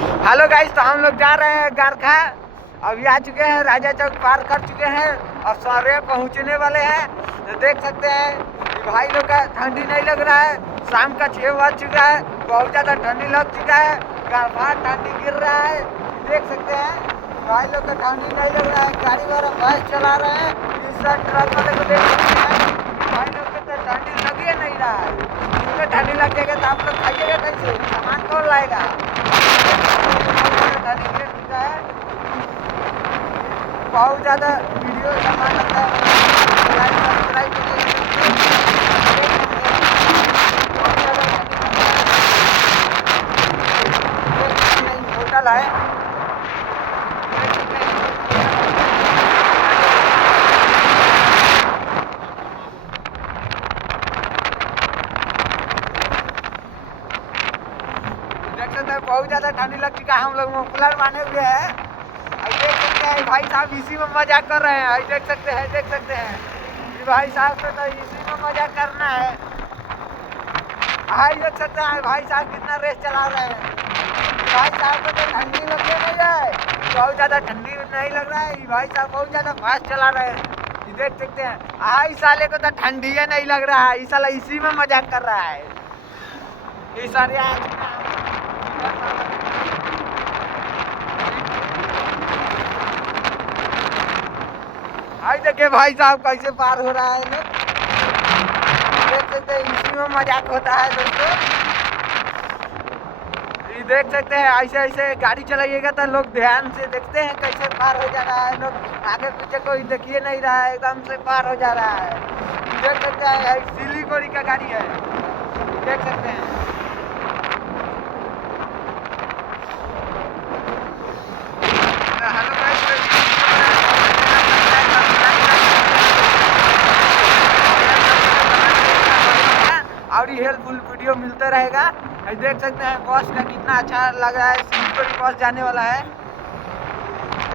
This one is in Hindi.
हेलो गाइस, तो हम लोग जा रहे हैं गारखा। अभी आ चुके हैं, राजा चौक पार कर चुके हैं और सारे पहुंचने वाले हैं। तो देख सकते हैं कि भाई लोग का ठंडी नहीं लग रहा है। शाम का 6 बज चुका है, बहुत ज़्यादा ठंडी लग चुका है। बाहर ठंडी गिर रहा है, देख सकते हैं भाई लोग का ठंडी नहीं लग रहा है। गाड़ी वाला बस चला रहे हैं, इस ट्रक वाले को देख सकते हैं भाई लोग को तो ठंडी लग ही नहीं रहा है। इनको ठंडी लग जाएगा तो आप लोग खाइएगा कैसे? सामान कौन लाएगा? बहुत ज़्यादा वीडियो सामान लगता है। होटल है, देख सकते हैं बहुत ज़्यादा ठंडी लग चुका है। हम लोग मफलर बांधे हुए हैं। देख सकते हैं भाई साहब इसी में मजाक कर रहे हैं। देख सकते हैं भाई साहब को तो इसी में मजाक करना है। देख सकते हैं भाई साहब कितना रेस चला रहे हैं। भाई साहब को तो ठंडी लगने नहीं है, बहुत ज़्यादा ठंडी नहीं लग रहा है। भाई साहब बहुत ज़्यादा फास्ट चला रहे हैं। देख सकते हैं इस साले को तो ठंडी ही नहीं लग रहा है। इस साला इसी में मजाक कर रहा है। इस सारे देखिए भाई साहब कैसे पार हो रहा है। देख सकते हैं इसी में मजाक होता है दोस्तों। ये देख सकते हैं ऐसे ऐसे गाड़ी चलाइएगा तो लोग ध्यान से देखते हैं कैसे पार हो जा रहा है। लोग आगे पीछे कोई देखिए नहीं रहा है, एकदम से पार हो जा रहा है। देख सकते हैं सिलीगुड़ी का गाड़ी है, देख सकते हैं। और ये हेल्पफुल वीडियो मिलता रहेगा। देख सकते हैं बस का कितना अच्छा लग रहा है। सिलीगुड़ी बस जाने वाला है।